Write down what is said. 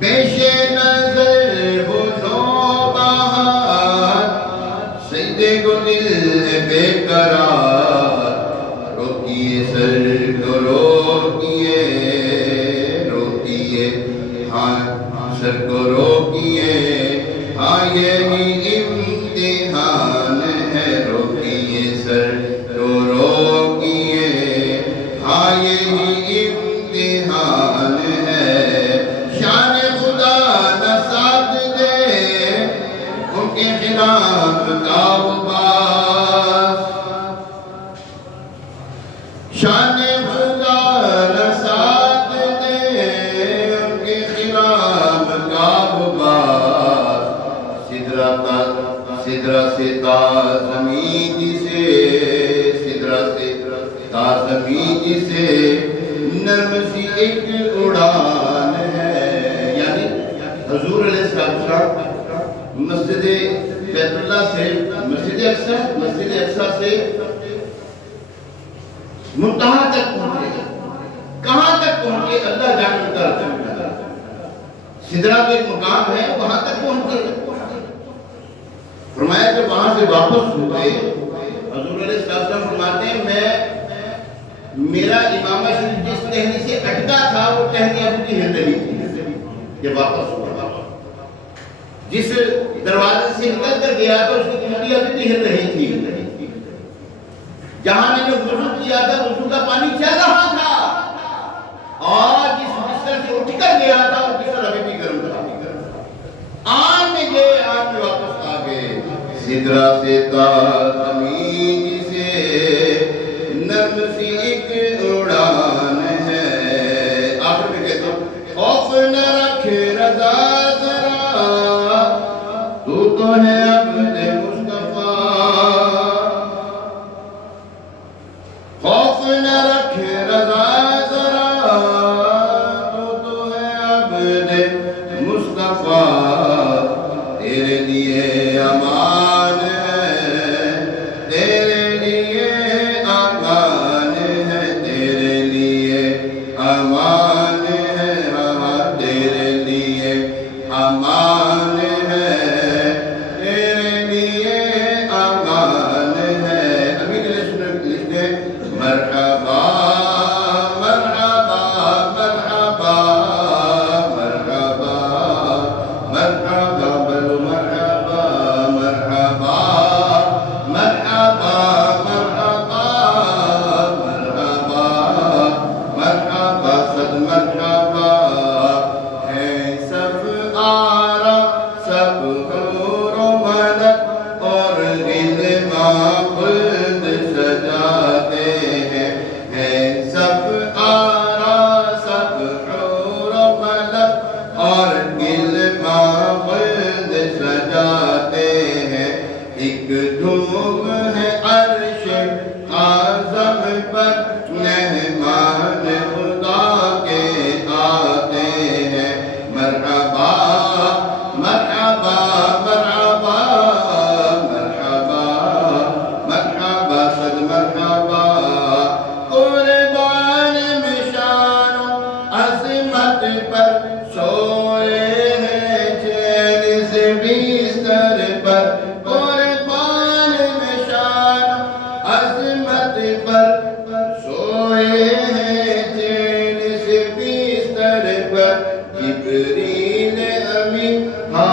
پیش نظر بجھو بہار سجدے کو دل بے قرار روکیے سر کو روکیے روکیے ہاں سر کو روکیے ہاں یہی امتحان ہے روکیے سر کو روکیے ہاں یہی امتحان ہے شان خدا نہ ساتھ دے ان کے خلاف کعباس شان خدا نہ ساتھ دے ان کے خلاف کعباس سدرہ سے تا زمین جسے سدرہ سے تا زمین جسے نرم سی ایک اڑان ہے یعنی حضور علیہ السلام مسجد بیت اللہ سے مسجد اقصی سے منتہا تک پہنچے کہاں تک پہنچے اللہ جانتا ہے سدرہ کا ایک مقام ہے وہاں تک پہنچے فرمایا کہ وہاں سے واپس ہوئے حضور علیہ السلام فرماتے ہیں میں میرا امامہ شریف جس ٹہنی سے اٹکا تھا وہ ٹہنی ابو کی ہل رہی تھی جب واپس ہوا جس دروازے سے نکل کر گیا تو اس کی کنڈی ابھی بھی ہل رہی تھی جہاں میں نے وضو کیا تھا وضو کا پانی چل رہا تھا اور جس بستر سے اٹھ کر گیا تھا وہ بستر ابھی بھی گرم تھا آن میں گئے آن میں واپس آ گئے سدرہ سے تا زمین سے نرم سی ایک اڑان ہے آخر میں کہتا ہوں خوف نہ رکھ رضا ذرا تو ہے عبد مصطفیٰ خوف نہ رکھ رضا ذرا تو ہے عبد مصطفیٰ تیرے لیے امان ہے تیرے لیے امان ہے تیرے لیے امان ہے ہاں تیرے لیے امان ہے تیرے لیے امان ہے ابھی کے لیے سنیں مرحبا مرحبا مرحبا مرحبا مرحبا بلو مرحبا مرحبا مرحبا مرحبا مرحبا مرحبا صد مرحبا ہے سب آرا سب حور و ملک اور غلمان خلد سجاتے ہیں سب آرا سب حور و ملک اور غلمان خلد سجاتے ہیں ایک دھوم ہے عرش اعظم پر مہمان خدا کے آتے ہیں مرحبا مرحبا مرحبا مرحبا مرحبا صد مرحبا قربان میں شان و عظمت پر سوئے ہیں چین سے بستر پر قربان میں شان و عظمت پر